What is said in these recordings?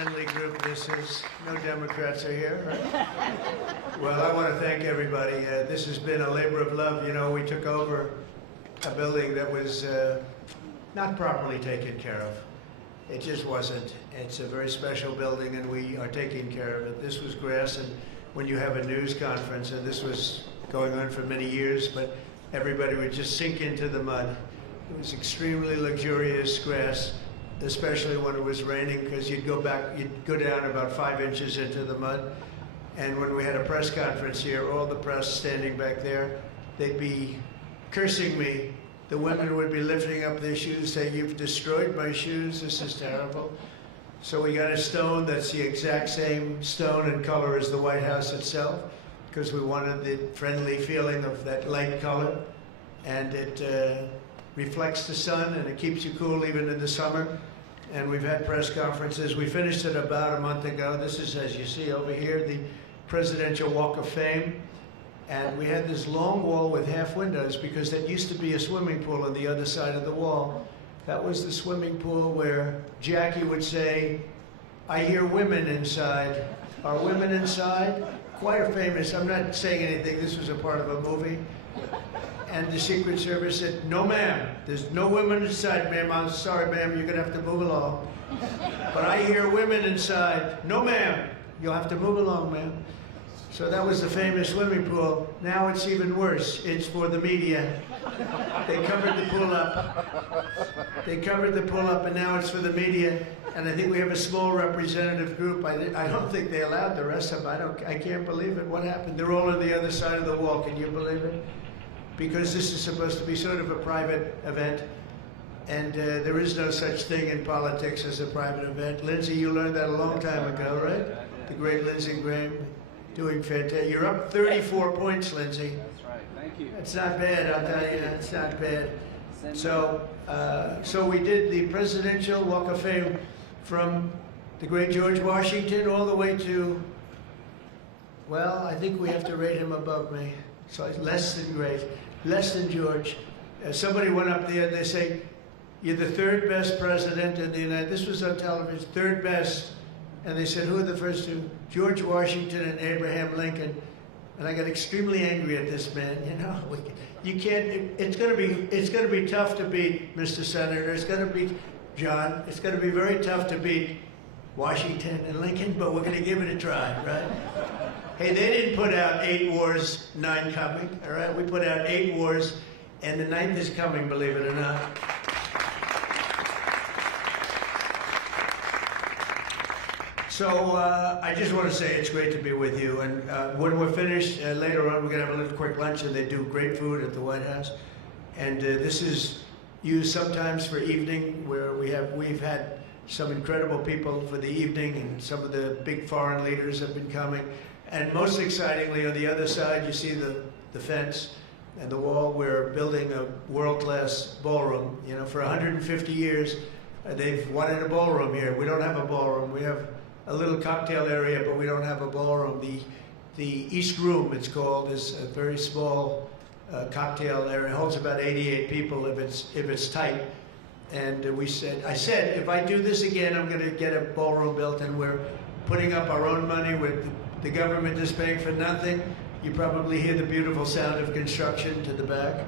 friendly group this is. No Democrats are here, right? Well, I want to thank everybody. This has been a labor of love. You know, we took over a building that was not properly taken care of. It just wasn't. It's a very special building, and we are taking care of it. This was grass, and when you have a news conference, and this was going on for many years, but everybody would just sink into the mud. It was extremely luxurious grass, especially when it was raining, because you'd go down about 5 inches into the mud. And when we had a press conference here, all the press standing back there, they'd be cursing me. The women would be lifting up their shoes, saying, "You've destroyed my shoes, this is terrible." So we got a stone that's the exact same stone and color as the White House itself, because we wanted the friendly feeling of that light color. And it reflects the sun, and it keeps you cool even in the summer. And we've had press conferences. We finished it about a month ago. This is, as you see over here, the Presidential Walk of Fame. And we had this long wall with half windows because that used to be a swimming pool on the other side of the wall. That was the swimming pool where Jackie would say, "I hear women inside." Are women inside? Quite a famous, I'm not saying anything, this was a part of a movie. And the Secret Service said, "No, ma'am, there's no women inside, ma'am. I'm sorry, ma'am, you're gonna have to move along." "But I hear women inside." "No, ma'am, you'll have to move along, ma'am." So that was the famous swimming pool. Now it's even worse. It's for the media. They covered the pool up. They covered the pool up, and now it's for the media. And I think we have a small representative group. I don't think they allowed the rest of them. I can't believe it. What happened? They're all on the other side of the wall. Can you believe it? Because this is supposed to be sort of a private event. And there is no such thing in politics as a private event. Lindsey, you learned that a long time ago, right? The great Lindsey Graham. Doing fantastic. You're up 34 points, Lindsey. That's right. Thank you. It's not bad, I'll tell you. It's not bad. So, so we did the Presidential Walk of Fame from the great George Washington all the way to, well, I think we have to rate him above me. So it's less than great, less than George. Somebody went up there and they say, "You're the third best president in the United States." This was on television, third best. And they said, "Who are the first two?" "George Washington and Abraham Lincoln." And I got extremely angry at this man. You know, you can't. It's going to be tough to beat, Mr. Senator. It's going to be, John. It's going to be very tough to beat Washington and Lincoln, but we're going to give it a try, right? Hey, they didn't put out 8 wars, 9 coming. All right, we put out 8 wars, and the 9th is coming. Believe it or not. So I just want to say it's great to be with you. And when we're finished, later on, we're going to have a little quick lunch, and they do great food at the White House. And this is used sometimes for evening, where we've had some incredible people for the evening, and some of the big foreign leaders have been coming. And most excitingly, on the other side, you see the fence and the wall. We're building a world-class ballroom. You know, for 150 years, they've wanted a ballroom here. We don't have a ballroom. We have a little cocktail area, but we don't have a ballroom. The East Room, it's called, is a very small cocktail area. It holds about 88 people if it's tight. And I said, if I do this again, I'm going to get a ballroom built, and we're putting up our own money with the government is paying for nothing. You probably hear the beautiful sound of construction to the back.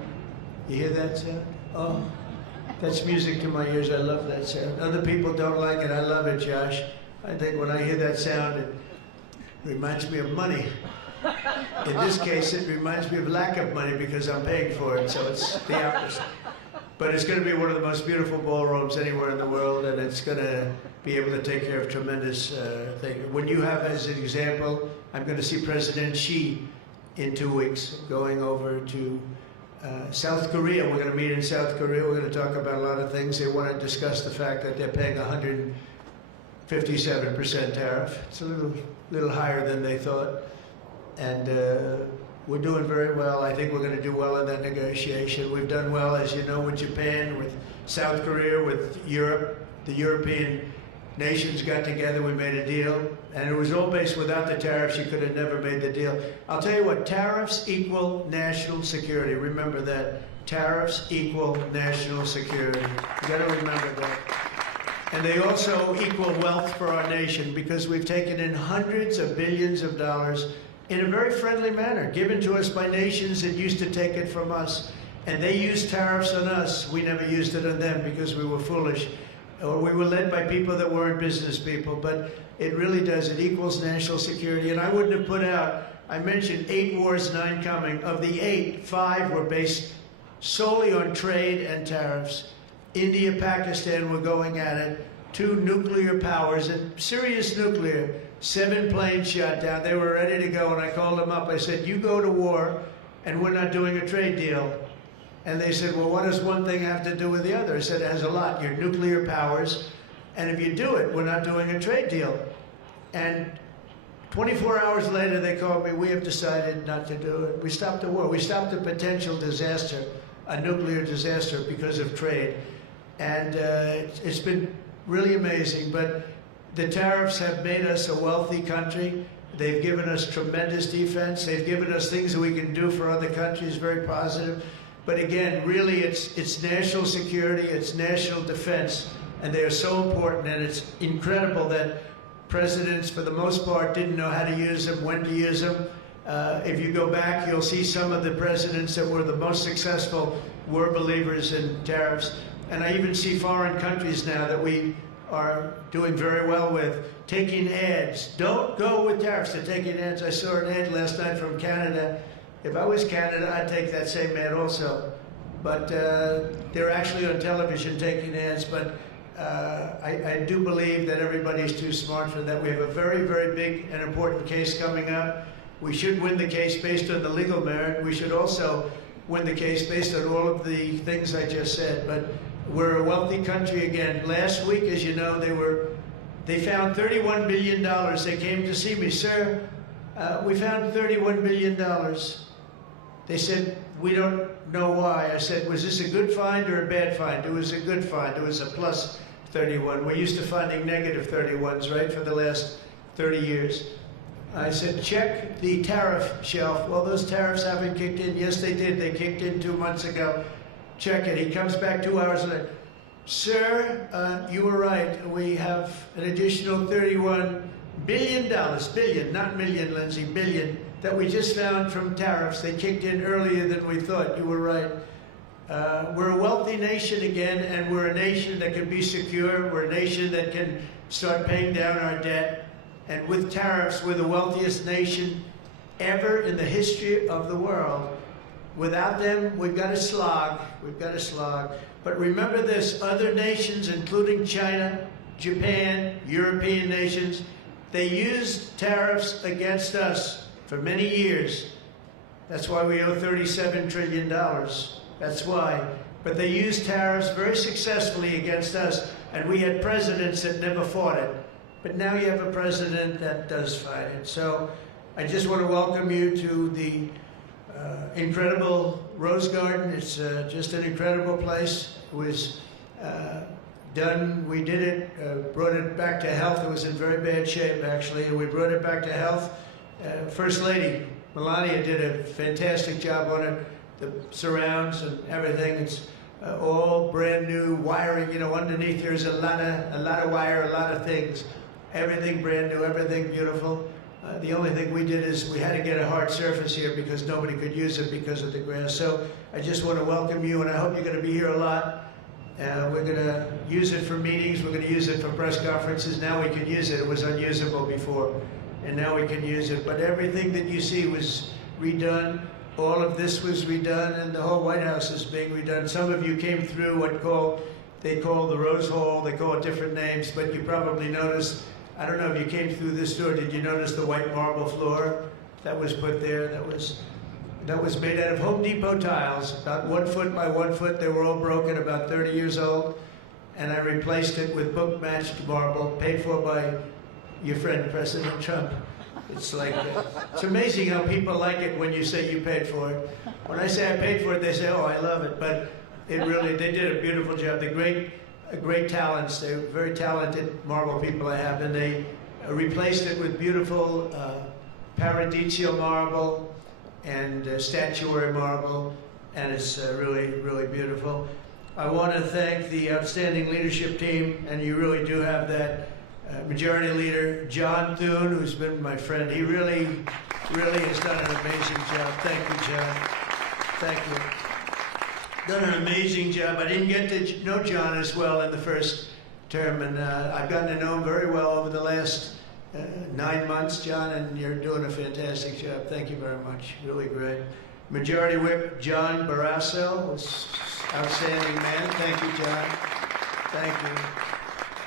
You hear that sound? Oh, that's music to my ears. I love that sound. Other people don't like it. I love it, Josh. I think when I hear that sound, it reminds me of money. In this case, it reminds me of lack of money because I'm paying for it, so it's the opposite. But it's going to be one of the most beautiful ballrooms anywhere in the world, and it's going to be able to take care of tremendous things. When you have, as an example, I'm going to see President Xi in 2 weeks, going over to South Korea. We're going to meet in South Korea. We're going to talk about a lot of things. They want to discuss the fact that they're paying 157% tariff. It's a little higher than they thought. And we're doing very well. I think we're going to do well in that negotiation. We've done well, as you know, with Japan, with South Korea, with Europe. The European nations got together, we made a deal. And it was all based without the tariffs, you could have never made the deal. I'll tell you what, tariffs equal national security. Remember that. Tariffs equal national security. You got to remember that. And they also equal wealth for our nation because we've taken in hundreds of billions of dollars in a very friendly manner, given to us by nations that used to take it from us. And they used tariffs on us. We never used it on them because we were foolish. Or we were led by people that weren't business people. But it really does. It equals national security. And I wouldn't have put out, I mentioned 8 wars, 9 coming. Of the 8, 5 were based solely on trade and tariffs. India, Pakistan were going at it. 2 nuclear powers, and serious nuclear. 7 planes shot down. They were ready to go, and I called them up. I said, you go to war, and we're not doing a trade deal. And they said, well, what does one thing have to do with the other? I said, it has a lot. You're nuclear powers, and if you do it, we're not doing a trade deal. And 24 hours later, they called me, we have decided not to do it. We stopped the war. We stopped a potential disaster, a nuclear disaster, because of trade. And it's been really amazing. But the tariffs have made us a wealthy country. They've given us tremendous defense. They've given us things that we can do for other countries, very positive. But again, really, it's national security, it's national defense, and they are so important. And it's incredible that presidents, for the most part, didn't know how to use them, when to use them. If you go back, you'll see some of the presidents that were the most successful were believers in tariffs. And I even see foreign countries now that we are doing very well with taking ads. Don't go with tariffs. They're taking ads. I saw an ad last night from Canada. If I was Canada, I'd take that same ad also. But they're actually on television taking ads. But I do believe that everybody's too smart for that. We have a very, very big and important case coming up. We should win the case based on the legal merit. We should also win the case based on all of the things I just said. But we're a wealthy country again. Last week, as you know, they found $31 billion. They came to see me, sir, we found $31 billion. They said, we don't know why. I said, was this a good find or a bad find? It was a good find. It was a plus 31. We're used to finding negative 31s, right, for the last 30 years. I said, check the tariff shelf. Well, those tariffs haven't kicked in. Yes, they did. They kicked in 2 months ago. Check it. He comes back 2 hours later. Sir, you were right. We have an additional $31 billion, billion, not million, Lindsay, billion, that we just found from tariffs. They kicked in earlier than we thought. You were right. We're a wealthy nation again, and we're a nation that can be secure. We're a nation that can start paying down our debt. And with tariffs, we're the wealthiest nation ever in the history of the world. Without them, we've got to slog. We've got to slog. But remember this, other nations, including China, Japan, European nations, they used tariffs against us for many years. That's why we owe $37 trillion. That's why. But they used tariffs very successfully against us, and we had presidents that never fought it. But now you have a president that does fight it. So I just want to welcome you to the incredible Rose Garden. It's just an incredible place. It was done, we did it, brought it back to health. It was in very bad shape, actually, and we brought it back to health. First Lady Melania did a fantastic job on it. The surrounds and everything, it's all brand new wiring. You know, underneath there's a lot of wire, a lot of things. Everything brand new, everything beautiful. The only thing we did is we had to get a hard surface here because nobody could use it because of the grass. So I just want to welcome you, and I hope you're going to be here a lot. We're going to use it for meetings. We're going to use it for press conferences. Now we can use it. It was unusable before, and now we can use it. But everything that you see was redone. All of this was redone, and the whole White House is being redone. Some of you came through what they call the Rose Hall. They call it different names, but you probably noticed, I don't know if you came through this door, did you notice the white marble floor that was put there? That was made out of Home Depot tiles, about 1 foot by 1 foot. They were all broken, about 30 years old. And I replaced it with book-matched marble, paid for by your friend, President Trump. It's like, it's amazing how people like it when you say you paid for it. When I say I paid for it, they say, oh, I love it. But it really, they did a beautiful job. They're great talents. They're very talented marble people I have. And they replaced it with beautiful paradisial marble and statuary marble. And it's really, really beautiful. I want to thank the outstanding leadership team, and you really do have that. Majority Leader John Thune, who's been my friend. He really has done an amazing job. Thank you, John. Thank you. Done an amazing job. I didn't get to know John as well in the first term, and I've gotten to know him very well over the last 9 months, John, and you're doing a fantastic job. Thank you very much. Really great. Majority Whip John Barrasso was outstanding man. Thank you, John. Thank you.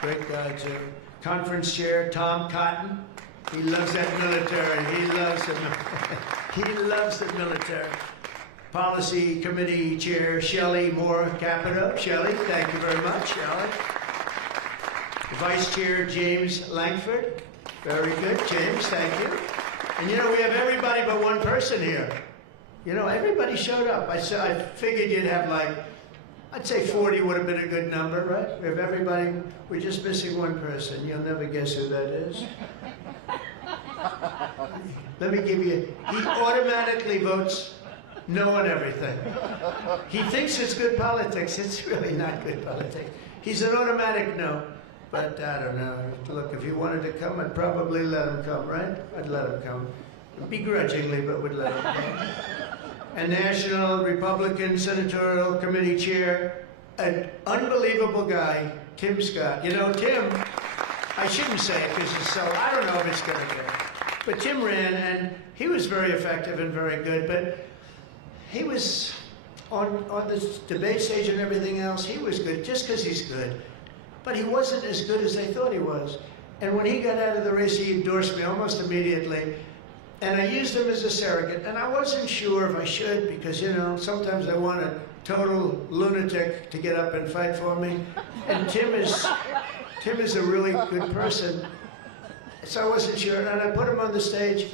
Great guy, too. Conference Chair Tom Cotton. He loves that military. He loves it. He loves the military. Policy Committee Chair Shelley Moore Capito. Shelley, thank you very much, Shelley. Vice Chair James Langford. Very good, James, thank you. And you know, we have everybody but one person here. You know, everybody showed up. I figured you'd have like, I'd say 40 would have been a good number, right? If everybody, we're just missing one person. You'll never guess who that is. Let me give you, he automatically votes no on everything. He thinks it's good politics. It's really not good politics. He's an automatic no. But I don't know. Look, if he wanted to come, I'd probably let him come, right? I'd let him come. Begrudgingly, but would let him come. And National Republican Senatorial Committee Chair, an unbelievable guy, Tim Scott. You know, Tim, I shouldn't say it because it's so, I don't know if it's going to be. But Tim ran, and he was very effective and very good. But he was on the debate stage and everything else, he was good just because he's good. But he wasn't as good as they thought he was. And when he got out of the race, he endorsed me almost immediately. And I used him as a surrogate. And I wasn't sure if I should because, you know, sometimes I want a total lunatic to get up and fight for me. And Tim is a really good person. So I wasn't sure. And I put him on the stage,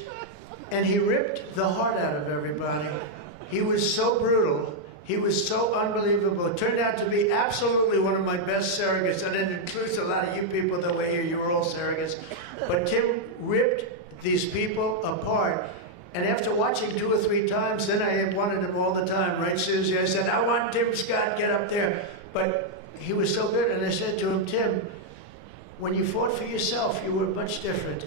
and he ripped the heart out of everybody. He was so brutal. He was so unbelievable. It turned out to be absolutely one of my best surrogates, and it includes a lot of you people that were here. You were all surrogates. But Tim ripped these people apart. And after watching 2 or 3 times, then I wanted him all the time, right, Susie? I said, I want Tim Scott, get up there. But he was so good, and I said to him, Tim, when you fought for yourself, you were much different.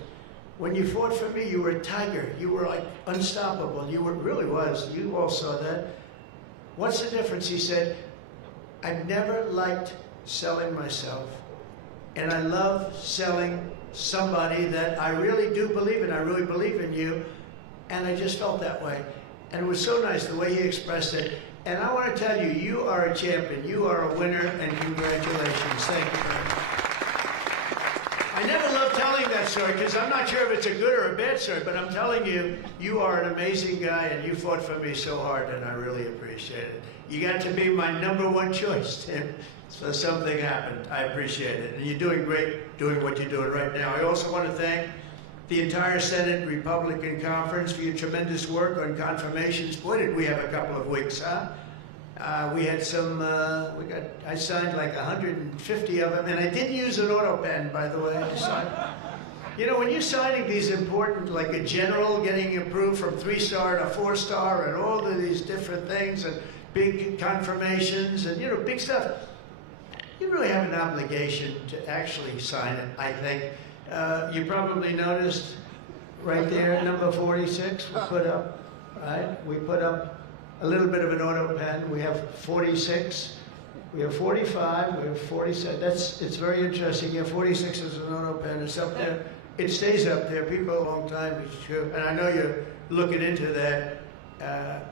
When you fought for me, you were a tiger. You were like unstoppable. You really was. You all saw that. What's the difference? He said, I've never liked selling myself. And I love selling somebody that I really do believe in. I really believe in you. And I just felt that way. And it was so nice the way he expressed it. And I want to tell you, you are a champion. You are a winner, and congratulations. Thank you very much. I never love telling that story because I'm not sure if it's a good or a bad story, but I'm telling you, you are an amazing guy, and you fought for me so hard, and I really appreciate it. You got to be my #1 choice, Tim. So something happened. I appreciate it. And you're doing great doing what you're doing right now. I also want to thank the entire Senate Republican Conference for your tremendous work on confirmations. Boy, did we have a couple of weeks, huh? We had some, I signed like 150 of them, and I didn't use an auto pen, by the way. I signed. You know, when you're signing these important, like a general getting approved from 3-star to 4-star and all of these different things and big confirmations and, you know, big stuff, you really have an obligation to actually sign it, I think. You probably noticed right there, number 46, we put up, right? We put up a little bit of an auto pen. We have 46, we have 45, we have 47. It's very interesting. You have 46 as an auto pen. It's up there. It stays up there. People a long time. It's true. And I know you're looking into that.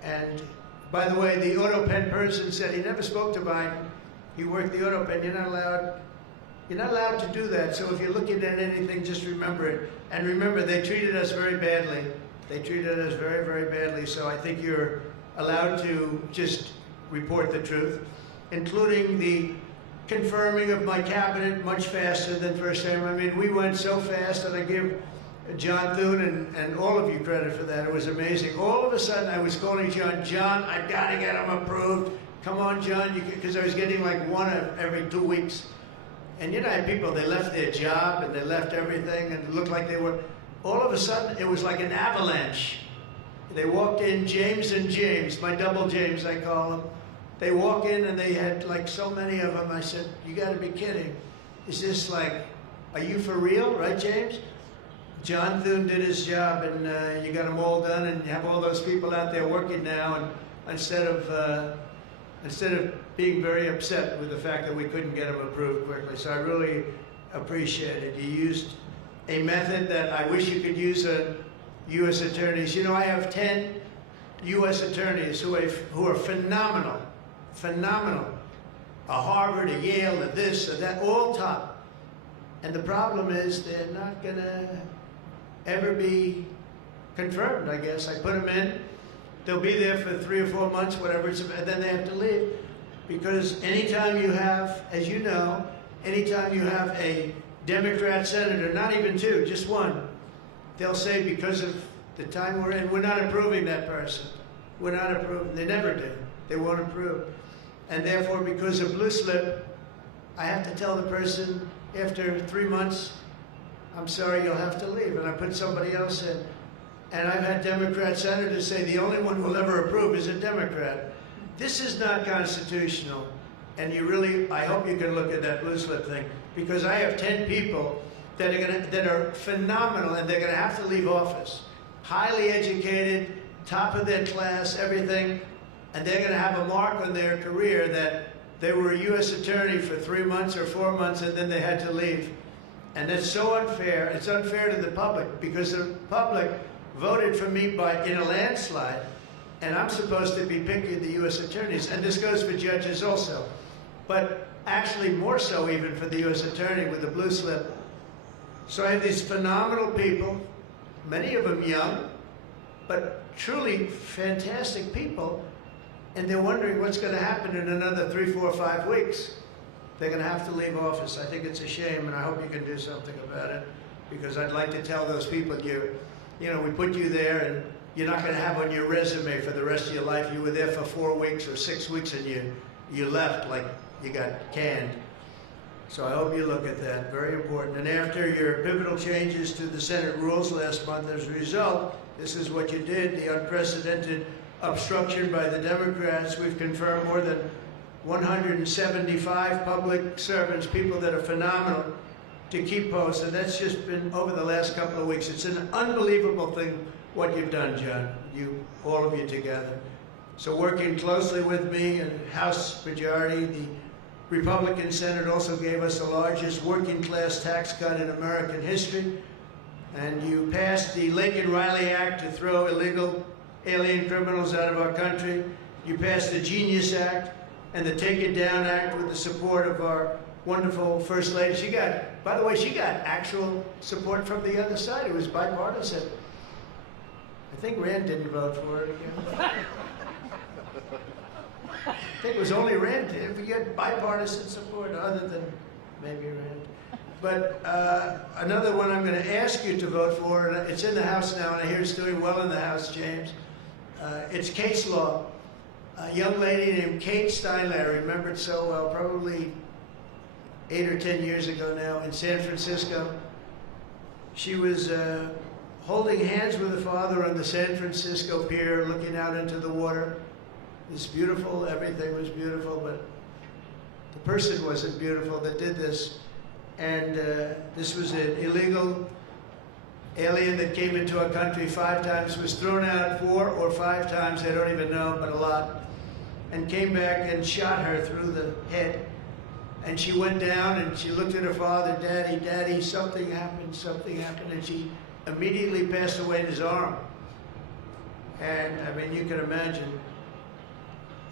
And by the way, the auto pen person said he never spoke to Biden. He worked the auto pen. You're not allowed to do that. So if you're looking at anything, just remember it. And remember, they treated us very badly. They treated us very, very badly. So I think you're allowed to just report the truth, including the confirming of my cabinet much faster than first time. I mean, we went so fast, and I give John Thune and all of you credit for that. It was amazing. All of a sudden, I was calling John, I've got to get him approved. Come on, John, because I was getting like one every 2 weeks. And you know, I had people, they left their job, and they left everything, and it looked like they were, all of a sudden, it was like an avalanche. They walked in, James and James, my double James, I call them. they walk in and they had like so many of them. I said, you got to be kidding. Is this like, are you for real, right, James? John Thune did his job, and you got them all done, and you have all those people out there working now, and instead of being very upset with the fact that we couldn't get them approved quickly. So I really appreciate it. You used a method that I wish you could use U.S. attorneys. You know, I have 10 U.S. attorneys who are phenomenal, phenomenal. A Harvard, a Yale, a this, a that, all top. And the problem is they're not going to ever be confirmed, I guess. I put them in. They'll be there for 3 or 4 months, whatever, and then they have to leave. Because anytime you have, as you know, anytime you have a Democrat senator, not even 2, just 1, they'll say because of the time we're in, we're not approving that person. We're not approving. They never do. They won't approve. And therefore, because of blue slip, I have to tell the person after 3 months, I'm sorry, you'll have to leave. And I put somebody else in. And I've had Democrat senators say the only one who will ever approve is a Democrat. This is not constitutional. And you really, I hope you can look at that blue slip thing, because I have 10 people that are phenomenal, and they're going to have to leave office. Highly educated, top of their class, everything, and they're going to have a mark on their career that they were a U.S. attorney for 3 months or 4 months, and then they had to leave. And that's so unfair. It's unfair to the public, because the public voted for me in a landslide, and I'm supposed to be picking the U.S. attorneys. And this goes for judges also, but actually more so even for the U.S. attorney with the blue slip. So I have these phenomenal people, many of them young, but truly fantastic people, and they're wondering what's going to happen in another 3, 4, 5 weeks. They're going to have to leave office. I think it's a shame, and I hope you can do something about it, because I'd like to tell those people, you know, we put you there, and you're not going to have on your resume for the rest of your life, you were there for 4 weeks or 6 weeks, and you left like you got canned. So I hope you look at that. Very important. And after your pivotal changes to the Senate rules last month, as a result, this is what you did, the unprecedented obstruction by the Democrats. We've confirmed more than 175 public servants, people that are phenomenal, to keep posts, and that's just been over the last couple of weeks. It's an unbelievable thing what you've done, John, all of you together. So working closely with me and House majority, the Republican Senate also gave us the largest working class tax cut in American history, and you passed the Lincoln Riley Act to throw illegal alien criminals out of our country. You passed the Genius Act and the Take It Down Act with the support of our wonderful First Lady. She got, by the way, she got actual support from the other side. It was bipartisan. I think Rand didn't vote for it again. I think it was only Rand. If you get bipartisan support, other than maybe Rand. But another one I'm going to ask you to vote for, and it's in the House now, and I hear it's doing well in the House, James. It's case law. A young lady named Kate Steinle, I remember it so well, probably 8 or 10 years ago now, in San Francisco. She was holding hands with her father on the San Francisco pier, looking out into the water. It was beautiful, everything was beautiful, but the person wasn't beautiful that did this. And this was an illegal alien that came into our country 5 times, was thrown out 4 or 5 times, I don't even know, but a lot, and came back and shot her through the head. And she went down and she looked at her father, Daddy, Daddy, something happened, and she immediately passed away in his arm. And I mean, you can imagine,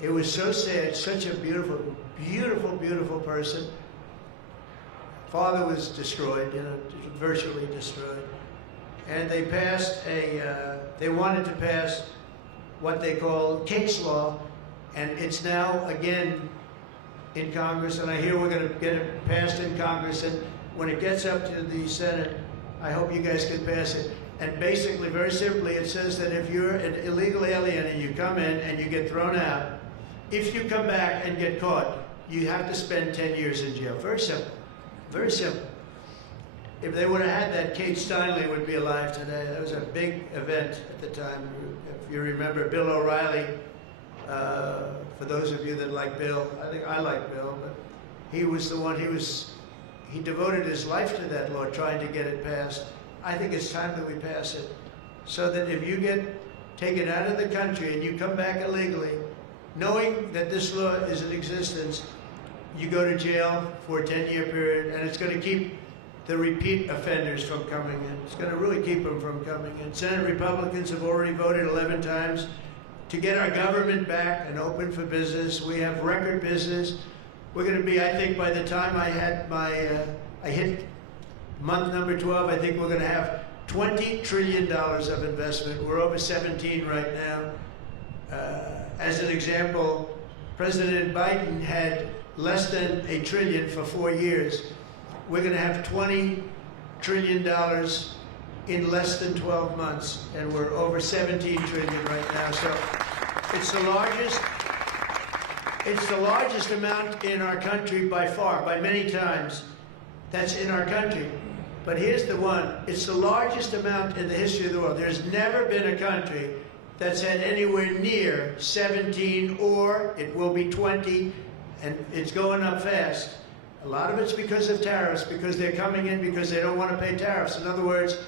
it was so sad, such a beautiful, beautiful, beautiful person. Father was destroyed, you know, virtually destroyed. And they passed they wanted to pass what they call case law, and it's now again in Congress, and I hear we're going to get it passed in Congress, and when it gets up to the Senate, I hope you guys can pass it. And basically, very simply, it says that if you're an illegal alien and you come in and you get thrown out, if you come back and get caught, you have to spend 10 years in jail. Very simple. Very simple. If they would have had that, Kate Steinle would be alive today. That was a big event at the time. If you remember, Bill O'Reilly For those of you that like Bill, I think I like Bill, but he was the one, he devoted his life to that law, trying to get it passed. I think it's time that we pass it, so that if you get taken out of the country and you come back illegally, knowing that this law is in existence, you go to jail for a 10-year period, and it's going to keep the repeat offenders from coming in. It's going to really keep them from coming in. Senate Republicans have already voted 11 times to get our government back and open for business. We have record business. We're going to be, I think, by the time I hit month number 12, I think we're going to have $20 trillion of investment. We're over 17 right now. As an example, President Biden had less than $1 trillion for 4 years. We're going to have $20 trillion in less than 12 months, and we're over 17 trillion right now. So it's the largest amount in our country by far, by many times. That's in our country. But here's the one. It's the largest amount in the history of the world. There's never been a country that's had anywhere near 17, or it will be 20, and it's going up fast. A lot of it's because of tariffs, because they're coming in because they don't want to pay tariffs. In other words,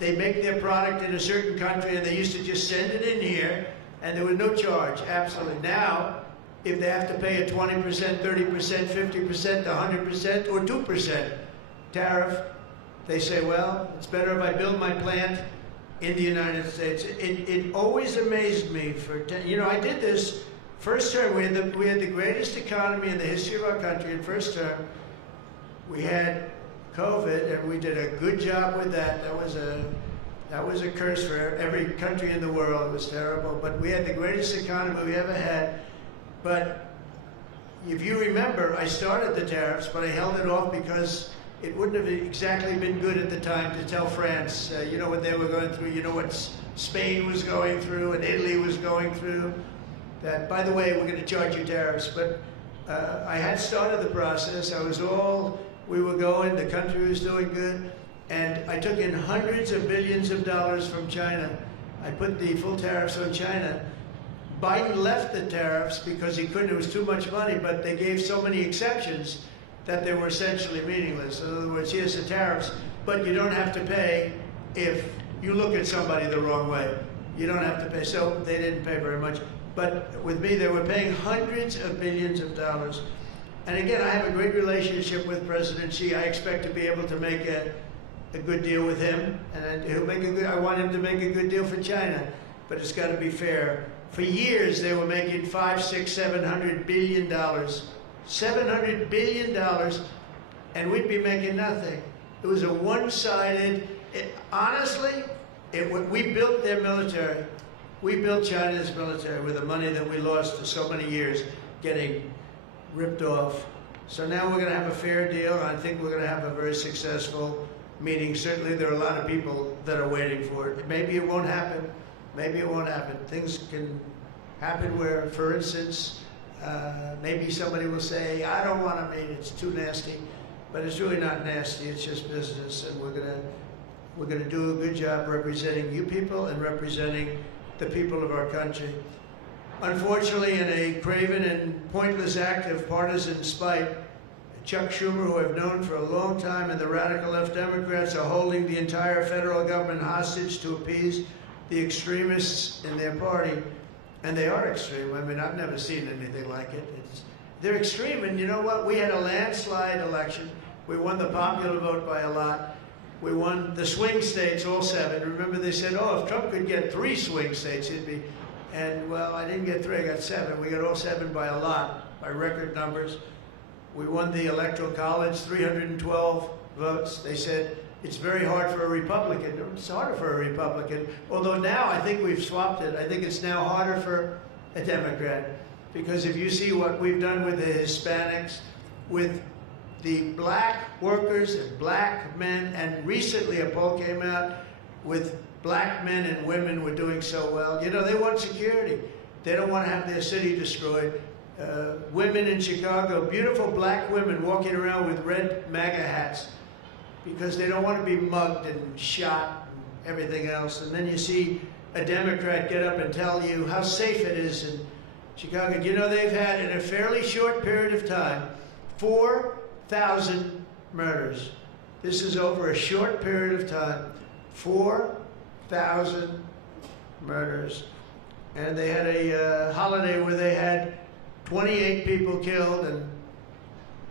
they make their product in a certain country, and they used to just send it in here, and there was no charge, absolutely. Now, if they have to pay a 20%, 30%, 50%, 100%, or 2% tariff, they say, well, it's better if I build my plant in the United States. It always amazed me I did this first term. We had the greatest economy in the history of our country in first term. We had COVID, and we did a good job with that. That was a curse for every country in the world. It was terrible. But we had the greatest economy we ever had. But if you remember, I started the tariffs, but I held it off because it wouldn't have exactly been good at the time to tell France, you know what they were going through, you know what Spain was going through and Italy was going through. That, by the way, we're going to charge you tariffs. But I had started the process. We were going, the country was doing good. And I took in hundreds of billions of dollars from China. I put the full tariffs on China. Biden left the tariffs because he couldn't, it was too much money, but they gave so many exceptions that they were essentially meaningless. In other words, here's the tariffs, but you don't have to pay if you look at somebody the wrong way. You don't have to pay. So they didn't pay very much. But with me, they were paying hundreds of billions of dollars. And again, I have a great relationship with President Xi. I expect to be able to make a good deal with him, and I want him to make a good deal for China, but it's got to be fair. For years, they were making $500, $600, $700 billion. $700 billion, and we'd be making nothing. It was a one-sided, honestly, we built their military. We built China's military with the money that we lost for so many years getting ripped off. So now we're going to have a fair deal, and I think we're going to have a very successful meeting. Certainly there are a lot of people that are waiting for it. Maybe it won't happen. Maybe it won't happen. Things can happen where, for instance, maybe somebody will say, I don't want to meet, it's too nasty. But it's really not nasty, it's just business, and we're gonna do a good job representing you people and representing the people of our country. Unfortunately, in a craven and pointless act of partisan spite, Chuck Schumer, who I've known for a long time, and the radical left Democrats are holding the entire federal government hostage to appease the extremists in their party. And they are extreme. I mean, I've never seen anything like it. They're extreme, and you know what? We had a landslide election. We won the popular vote by a lot. We won the swing states, all 7. Remember, they said, oh, if Trump could get 3 swing states, he'd be... And, well, I didn't get 3, I got 7. We got all 7 by a lot, by record numbers. We won the Electoral College, 312 votes. They said, it's very hard for a Republican. It's harder for a Republican. Although now I think we've swapped it. I think it's now harder for a Democrat. Because if you see what we've done with the Hispanics, with the black workers and black men, and recently a poll came out with black men and women were doing so well. You know, they want security. They don't want to have their city destroyed. Women in Chicago, beautiful black women walking around with red MAGA hats, because they don't want to be mugged and shot and everything else. And then you see a Democrat get up and tell you how safe it is in Chicago. You know, they've had, in a fairly short period of time, 4,000 murders. This is over a short period of time. 4,000 murders. And they had a holiday where they had 28 people killed and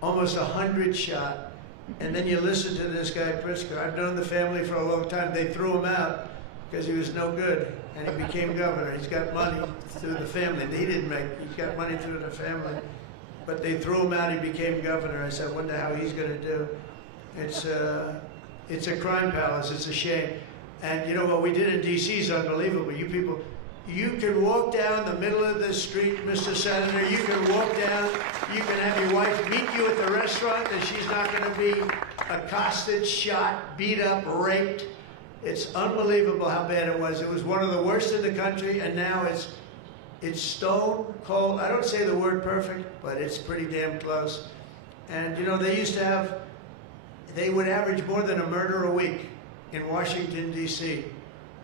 almost 100 shot. And then you listen to this guy, Pritzker. I've known the family for a long time. They threw him out because he was no good, and he became governor. He's got money through the family. He didn't make, he got money through the family. But they threw him out, he became governor. I said, I wonder how he's gonna do. It's a crime palace, it's a shame. And you know what we did in DC is unbelievable. You people, you can walk down the middle of the street, Mr. Senator, you can walk down, you can have your wife meet you at the restaurant and she's not gonna be accosted, shot, beat up, raped. It's unbelievable how bad it was. It was one of the worst in the country, and now it's stone cold. I don't say the word perfect, but it's pretty damn close. And you know, they used to have, they would average more than a murder a week in Washington, D.C.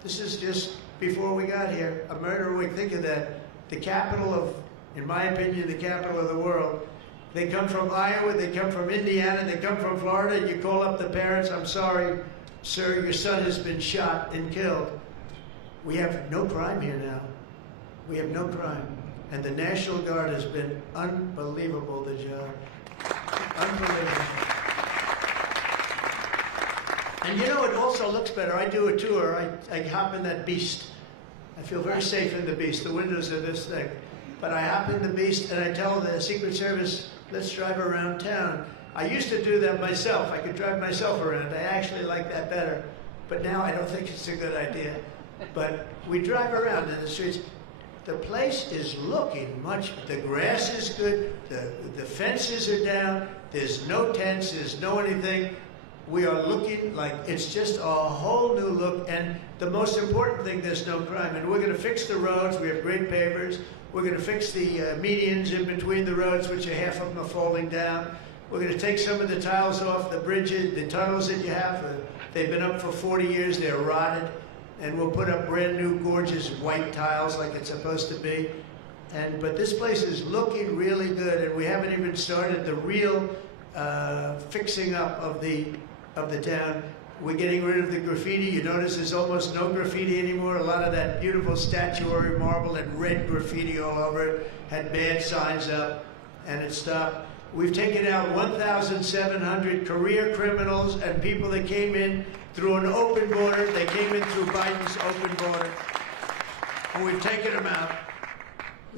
This is just before we got here, a murder a week. Think of that. The capital of, in my opinion, the capital of the world. They come from Iowa, they come from Indiana, they come from Florida, and you call up the parents, I'm sorry, sir, your son has been shot and killed. We have no crime here now. We have no crime. And the National Guard has been unbelievable, the job. Unbelievable. And you know, it also looks better. I do a tour, I hop in that beast. I feel very safe in the beast. The windows are this thick. But I hop in the beast and I tell the Secret Service, let's drive around town. I used to do that myself. I could drive myself around. I actually like that better. But now I don't think it's a good idea. But we drive around in the streets. The place is looking much, the grass is good, the fences are down, there's no tents, there's no anything. We are looking like it's just a whole new look. And the most important thing, there's no crime. And we're gonna fix the roads. We have great pavers. We're gonna fix the medians in between the roads, which are half of them are falling down. We're going to take some of the tiles off the bridges, the tunnels that you have. They've been up for 40 years, they're rotted. And we'll put up brand new, gorgeous white tiles like it's supposed to be. But this place is looking really good, and we haven't even started the real fixing up of the town. We're getting rid of the graffiti. You notice there's almost no graffiti anymore. A lot of that beautiful statuary marble and red graffiti all over it had bad signs up, and it stopped. We've taken out 1,700 career criminals and people that came in through an open border. They came in through Biden's open border. And we've taken them out.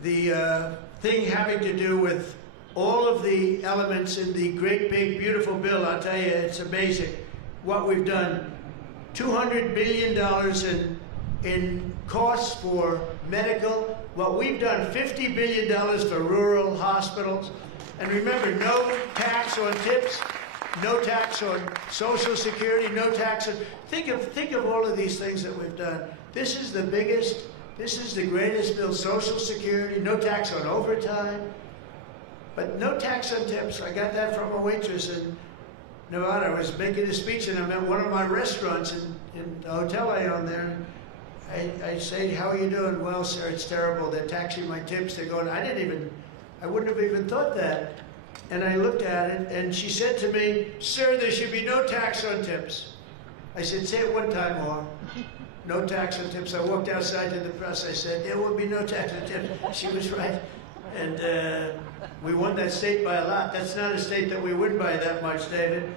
The thing having to do with all of the elements in the great big beautiful bill, I'll tell you, it's amazing what we've done. $200 billion in costs for medical. What we've done, $50 billion for rural hospitals. And remember, no tax on tips, no tax on Social Security, no tax on, think of all of these things that we've done. This is the biggest, this is the greatest bill. Social Security, no tax on overtime, but no tax on tips. I got that from a waitress in Nevada. I was making a speech and I'm at one of my restaurants in the hotel I own there. And I say, how are you doing? Well, sir, it's terrible. They're taxing my tips. They're going, I wouldn't have even thought that. And I looked at it, and she said to me, sir, there should be no tax on tips. I said, say it one time more. No tax on tips. I walked outside to the press. I said, there will be no tax on tips. She was right. And we won that state by a lot. That's not a state that we win by that much, David,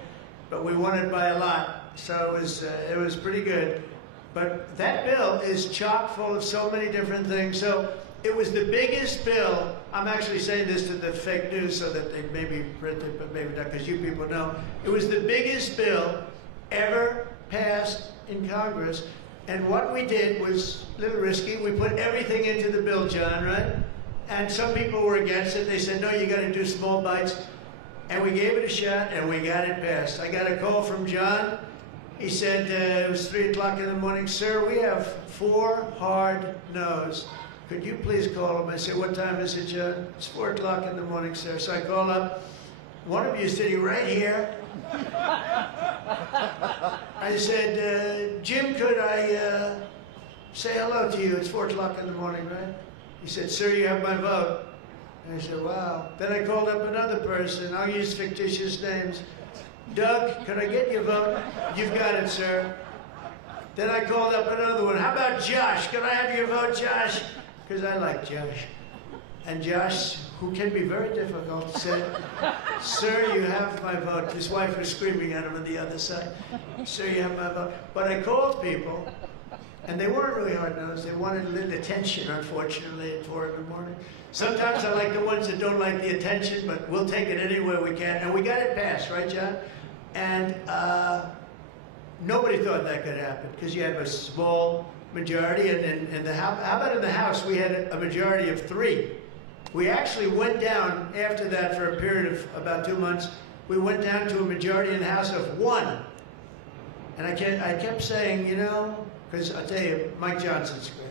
but we won it by a lot. So it was pretty good. But that bill is chock full of so many different things. So it was the biggest bill. I'm actually saying this to the fake news so that they maybe print it, but maybe not, because you people know. It was the biggest bill ever passed in Congress. And what we did was a little risky. We put everything into the bill, John, right? And some people were against it. They said, no, you got to do small bites. And we gave it a shot, and we got it passed. I got a call from John. He said, it was 3 o'clock in the morning. Sir, we have 4 hard no's. Could you please call him? I said, what time is it, John? It's 4 o'clock in the morning, sir. So I call up. One of you is sitting right here. I said, Jim, could I say hello to you. It's 4 o'clock in the morning, right? He said, sir, you have my vote. And I said, wow. Then I called up another person. I'll use fictitious names. Doug, can I get your vote? You've got it, sir. Then I called up another one. How about Josh? Can I have your vote, Josh? Because I like Josh. And Josh, who can be very difficult, said, sir, you have my vote. His wife was screaming at him on the other side. Sir, you have my vote. But I called people, and they weren't really hard-nosed. They wanted a little attention, unfortunately, at 4 in the morning. Sometimes I like the ones that don't like the attention, but we'll take it anywhere we can. And we got it passed, right, John? And nobody thought that could happen, because you have a small majority. And how about in the House, we had a majority of 3. We actually went down after that for a period of about 2 months. We went down to a majority in the House of 1. And I kept saying, you know, because I'll tell you, Mike Johnson's great.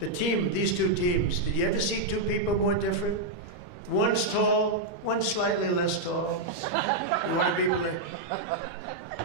The team, these 2 teams, did you ever see 2 people more different? One's tall, one's slightly less tall. You want to be believed?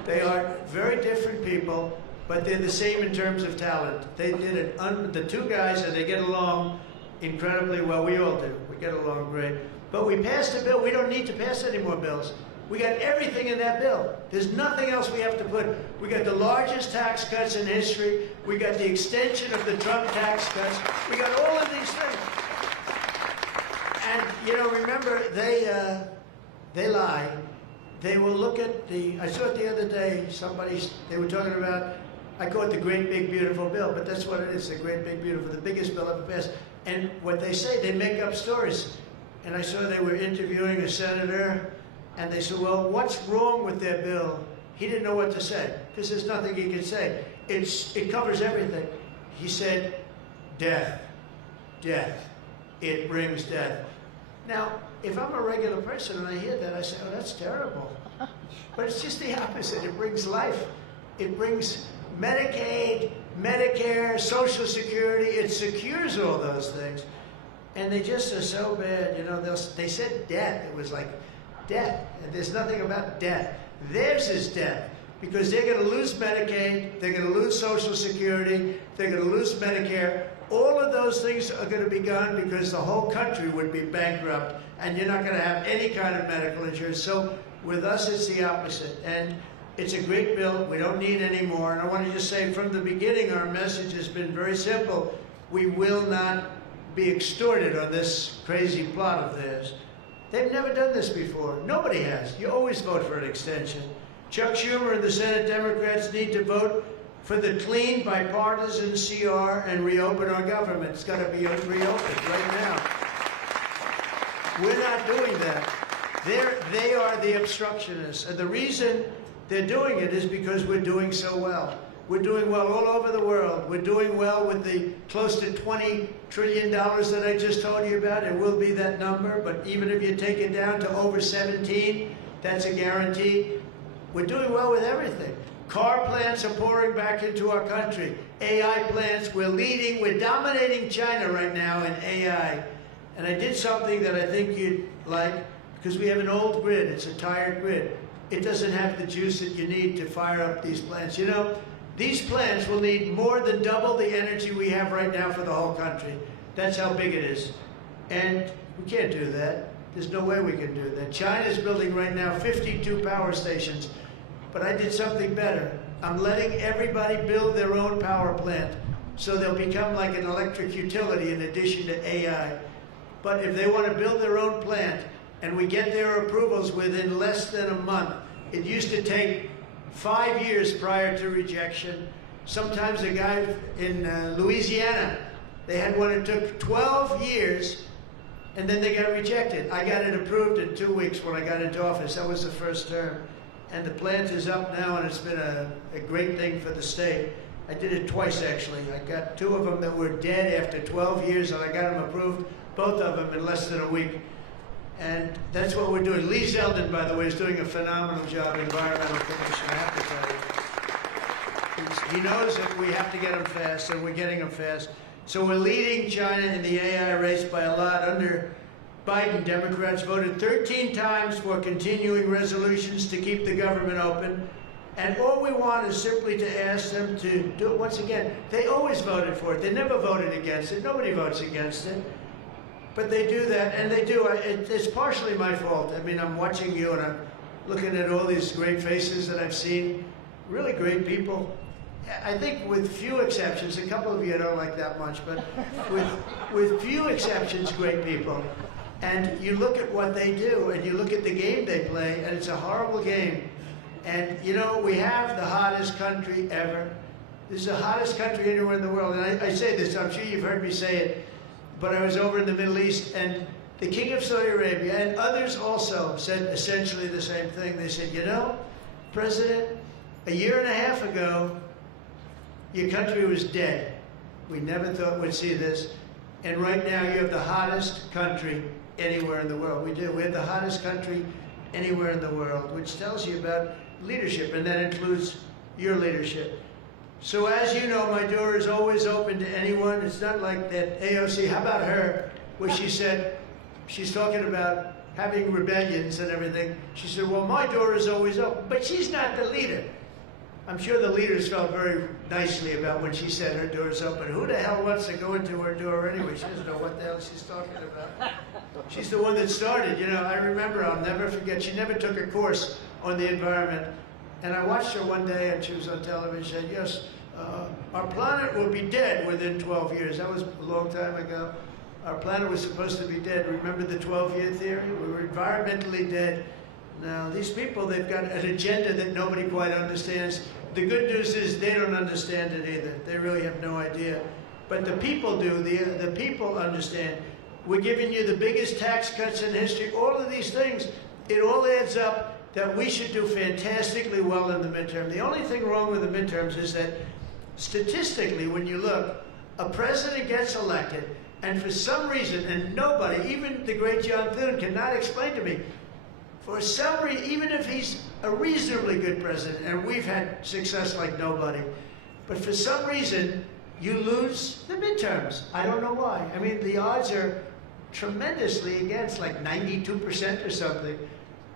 They are very different people, but they're the same in terms of talent. They did it, the 2 guys, and they get along incredibly well. We all do. We get along great. But we passed a bill. We don't need to pass any more bills. We got everything in that bill. There's nothing else we have to put. We got the largest tax cuts in history. We got the extension of the Trump tax cuts. We got all of these things. And, you know, remember, they lie. They will look at I saw it the other day, they were talking about, I call it the great big beautiful bill, but that's what it is, the great big beautiful, the biggest bill ever passed. And what they say, they make up stories. And I saw they were interviewing a senator, and they said, well, what's wrong with their bill? He didn't know what to say, because there's nothing he could say. It covers everything. He said, death, death. It brings death. Now, if I'm a regular person and I hear that, I say, oh, that's terrible. But it's just the opposite. It brings life. It brings Medicaid, Medicare, Social Security. It secures all those things. And they just are so bad. You know, they said death. It was like death. And there's nothing about death. Theirs is death. Because they're going to lose Medicaid. They're going to lose Social Security. They're going to lose Medicare. All of those things are going to be gone because the whole country would be bankrupt. And you're not going to have any kind of medical insurance. So with us, it's the opposite. And it's a great bill. We don't need any more. And I want to just say from the beginning, our message has been very simple. We will not be extorted on this crazy plot of theirs. They've never done this before. Nobody has. You always vote for an extension. Chuck Schumer and the Senate Democrats need to vote for the clean, bipartisan CR and reopen our government. It's got to be reopened right now. We're not doing that. They are the obstructionists. And the reason they're doing it is because we're doing so well. We're doing well all over the world. We're doing well with the close to $20 trillion that I just told you about. It will be that number, but even if you take it down to over 17, that's a guarantee. We're doing well with everything. Car plants are pouring back into our country. AI plants, we're leading, we're dominating China right now in AI. And I did something that I think you'd like, because we have an old grid, it's a tired grid. It doesn't have the juice that you need to fire up these plants. You know, these plants will need more than double the energy we have right now for the whole country. That's how big it is. And we can't do that. There's no way we can do that. China's building right now 52 power stations. But I did something better. I'm letting everybody build their own power plant so they'll become like an electric utility in addition to AI. But if they want to build their own plant and we get their approvals within less than a month, it used to take 5 years prior to rejection. Sometimes a guy in Louisiana, they had one that took 12 years and then they got rejected. I got it approved in 2 weeks when I got into office. That was the first term. And the plant is up now, and it's been a great thing for the state. I did it twice, actually. I got 2 of them that were dead after 12 years, and I got them approved, both of them in less than a week. And that's what we're doing. Lee Zeldin, by the way, is doing a phenomenal job, Environmental Commission, I have to tell you. He knows that we have to get them fast, and we're getting them fast. So we're leading China in the AI race by a lot. Under Biden, Democrats voted 13 times for continuing resolutions to keep the government open. And all we want is simply to ask them to do it once again. They always voted for it. They never voted against it. Nobody votes against it. But they do that, and they do. It's partially my fault. I mean, I'm watching you, and I'm looking at all these great faces that I've seen, really great people. I think with few exceptions, a couple of you I don't like that much, but with few exceptions, great people. And you look at what they do, and you look at the game they play, and it's a horrible game. And, you know, we have the hottest country ever. This is the hottest country anywhere in the world. And I say this, I'm sure you've heard me say it, but I was over in the Middle East, and the King of Saudi Arabia and others also said essentially the same thing. They said, you know, President, a year and a half ago, your country was dead. We never thought we'd see this. And right now, you have the hottest country anywhere in the world. We do. We have the hottest country anywhere in the world, which tells you about leadership, and that includes your leadership. So as you know, my door is always open to anyone. It's not like that AOC, how about her, where she said, she's talking about having rebellions and everything. She said, well, my door is always open. But she's not the leader. I'm sure the leaders felt very nicely about when she said her door is open. Who the hell wants to go into her door anyway? She doesn't know what the hell she's talking about. She's the one that started. You know, I remember, I'll never forget, she never took a course on the environment. And I watched her one day, and she was on television, and said, yes, our planet will be dead within 12 years. That was a long time ago. Our planet was supposed to be dead. Remember the 12-year theory? We were environmentally dead. Now, these people, they've got an agenda that nobody quite understands. The good news is they don't understand it either. They really have no idea. But the people do. The people understand. We're giving you the biggest tax cuts in history. All of these things, it all adds up that we should do fantastically well in the midterm. The only thing wrong with the midterms is that statistically, when you look, a president gets elected, and for some reason, and nobody, even the great John Thune, cannot explain to me, for some reason, even if he's a reasonably good president, and we've had success like nobody, but for some reason, you lose the midterms. I don't know why. I mean, the odds are tremendously against, like 92% or something.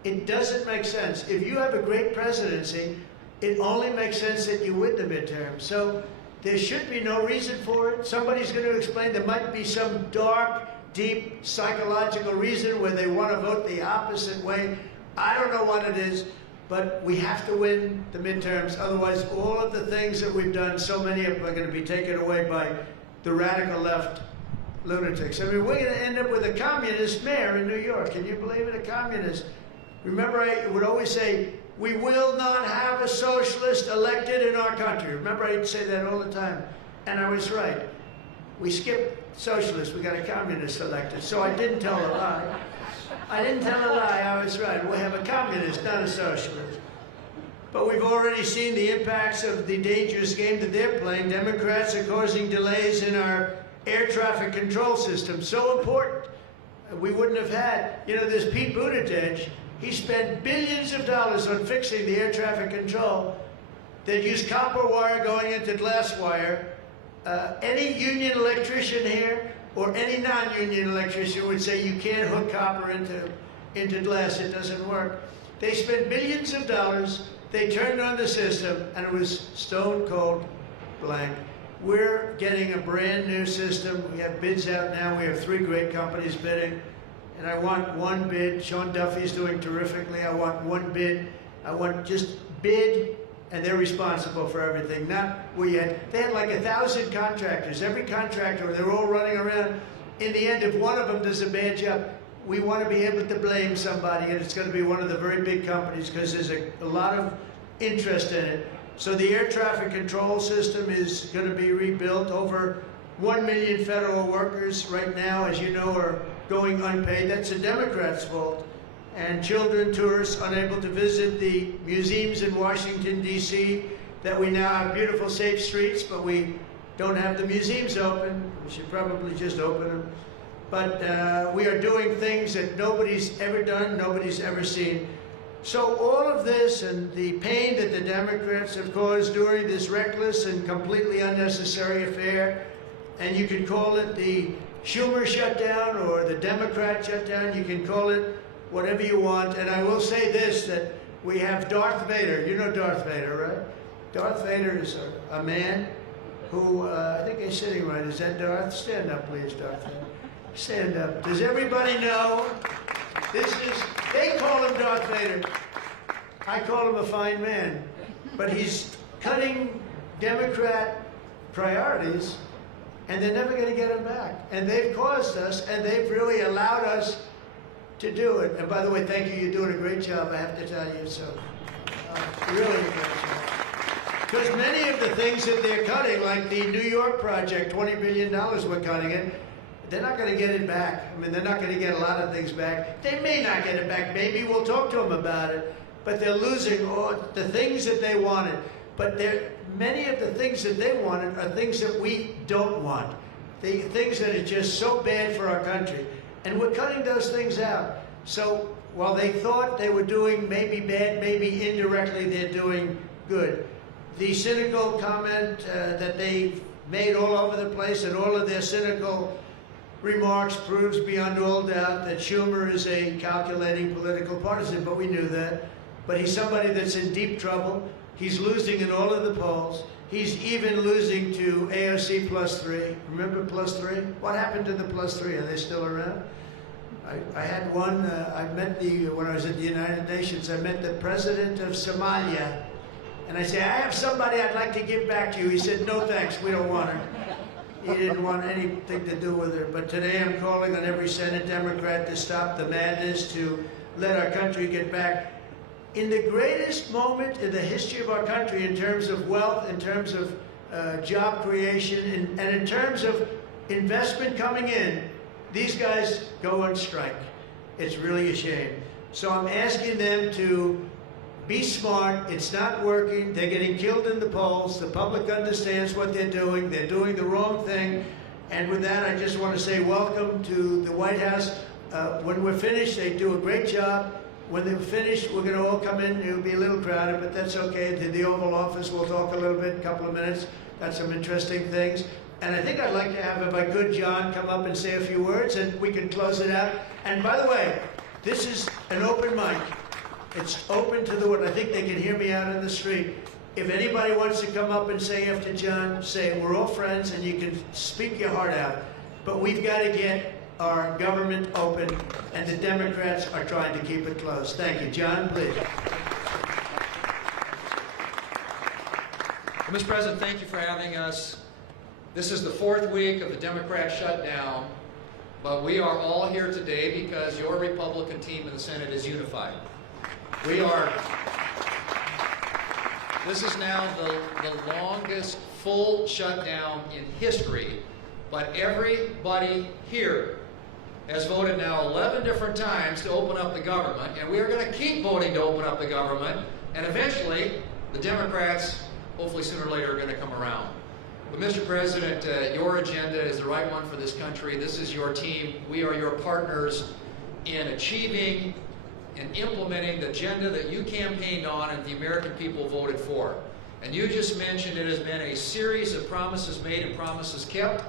It doesn't make sense. If you have a great presidency, it only makes sense that you win the midterm. So there should be no reason for it. Somebody's going to explain there might be some dark, deep psychological reason where they want to vote the opposite way. I don't know what it is, but we have to win the midterms. Otherwise, all of the things that we've done, so many of them are going to be taken away by the radical left lunatics. I mean, we're going to end up with a communist mayor in New York. Can you believe it? A communist. Remember, I would always say, we will not have a socialist elected in our country. Remember, I'd say that all the time. And I was right. We skipped socialist, we got a communist elected. So I didn't tell a lie. I didn't tell a lie, I was right. We'll have a communist, not a socialist. But we've already seen the impacts of the dangerous game that they're playing. Democrats are causing delays in our air traffic control system. So important. We wouldn't have had, you know, this Pete Buttigieg, he spent billions of dollars on fixing the air traffic control. They'd use copper wire going into glass wire. Any union electrician here or any non-union electrician would say you can't hook copper into glass. It doesn't work. They spent billions of dollars. They turned on the system, and it was stone cold blank. We're getting a brand new system. We have bids out now. We have 3 great companies bidding. And I want one bid. Sean Duffy's doing terrifically. I want one bid. I want just bid, and they're responsible for everything. Not where you had, they had like 1,000 contractors. Every contractor, they're all running around. In the end, if one of them does a bad job, we want to be able to blame somebody, and it's going to be one of the very big companies because there's a lot of interest in it. So the air traffic control system is going to be rebuilt. Over 1 million federal workers right now, as you know, are going unpaid. That's the Democrats' fault. And children, tourists, unable to visit the museums in Washington, D.C., that we now have beautiful, safe streets, but we don't have the museums open. We should probably just open them. But we are doing things that nobody's ever done, nobody's ever seen. So all of this and the pain that the Democrats have caused during this reckless and completely unnecessary affair, and you can call it the Schumer shutdown or the Democrat shutdown, you can call it whatever you want. And I will say this, that We have Darth Vader. You know Darth Vader, right? Darth Vader is a man who, I think he's sitting right. Is that Darth? Stand up, please, Darth Vader. Stand up. Does everybody know? They call him Darth Vader. I call him a fine man. But he's cutting Democrat priorities, and they're never going to get him back. And they've caused us, and they've really allowed us to do it. And by the way, thank you. You're doing a great job, I have to tell you. So, really a great job. Because many of the things that they're cutting, like the New York project, $20 billion we're cutting it, they're not going to get it back. I mean, they're not going to get a lot of things back. They may not get it back. Maybe we'll talk to them about it. But they're losing all the things that they wanted. But many of the things that they wanted are things that we don't want. The things that are just so bad for our country. And we're cutting those things out. So while they thought they were doing maybe bad, maybe indirectly they're doing good. The cynical comment that they made all over the place, and all of their cynical remarks proves beyond all doubt that Schumer is a calculating political partisan, but we knew that. But he's somebody that's in deep trouble. He's losing in all of the polls. He's even losing to AOC +3. Remember +3? What happened to the +3? Are they still around? I had one, when I was at the United Nations, I met the president of Somalia. And I said, I have somebody I'd like to give back to you. He said, no thanks, we don't want her. He didn't want anything to do with her. But today I'm calling on every Senate Democrat to stop the madness, to let our country get back. In the greatest moment in the history of our country, in terms of wealth, in terms of job creation, and in terms of investment coming in, these guys go on strike. It's really a shame. So I'm asking them to be smart. It's not working. They're getting killed in the polls. The public understands what they're doing. They're doing the wrong thing. And with that, I just want to say welcome to the White House. When we're finished, they do a great job. When they're finished, we're going to all come in. It'll be a little crowded, but that's okay. To the Oval Office, we'll talk a little bit, a couple of minutes. Got some interesting things. And I think I'd like to have, if I could, John come up and say a few words, and we can close it out. And by the way, this is an open mic. It's open to the world. I think they can hear me out in the street. If anybody wants to come up and say after John, say we're all friends, and you can speak your heart out. But we've got to get our government open, and the Democrats are trying to keep it closed. Thank you. John, please. Well, Mr. President, thank you for having us. This is the 4th week of the Democrat shutdown, but we are all here today because your Republican team in the Senate is unified. This is now the longest full shutdown in history, but everybody here has voted now 11 different times to open up the government, and we are going to keep voting to open up the government, and eventually the Democrats, hopefully sooner or later, are going to come around. But Mr. President, your agenda is the right one for this country. This is your team. We are your partners in achieving and implementing the agenda that you campaigned on and the American people voted for. And you just mentioned it has been a series of promises made and promises kept,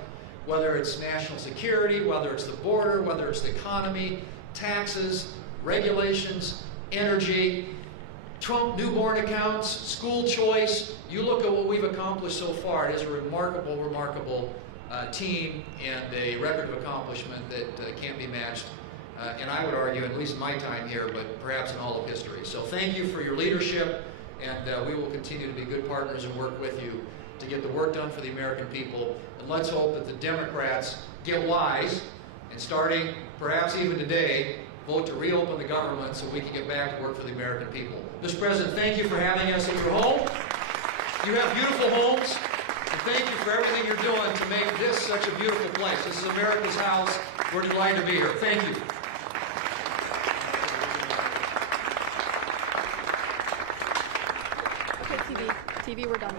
whether it's national security, whether it's the border, whether it's the economy, taxes, regulations, energy, Trump newborn accounts, school choice. You look at what we've accomplished so far. It is a remarkable, remarkable team and a record of accomplishment that can't be matched. And I would argue, at least in my time here, but perhaps in all of history. So thank you for your leadership, and we will continue to be good partners and work with you to get the work done for the American people. And let's hope that the Democrats get wise, and starting perhaps even today, vote to reopen the government so we can get back to work for the American people. Mr. President, thank you for having us at your home. You have beautiful homes, and thank you for everything you're doing to make this such a beautiful place. This is America's house. We're delighted to be here. Thank you. Okay, TV, we're done.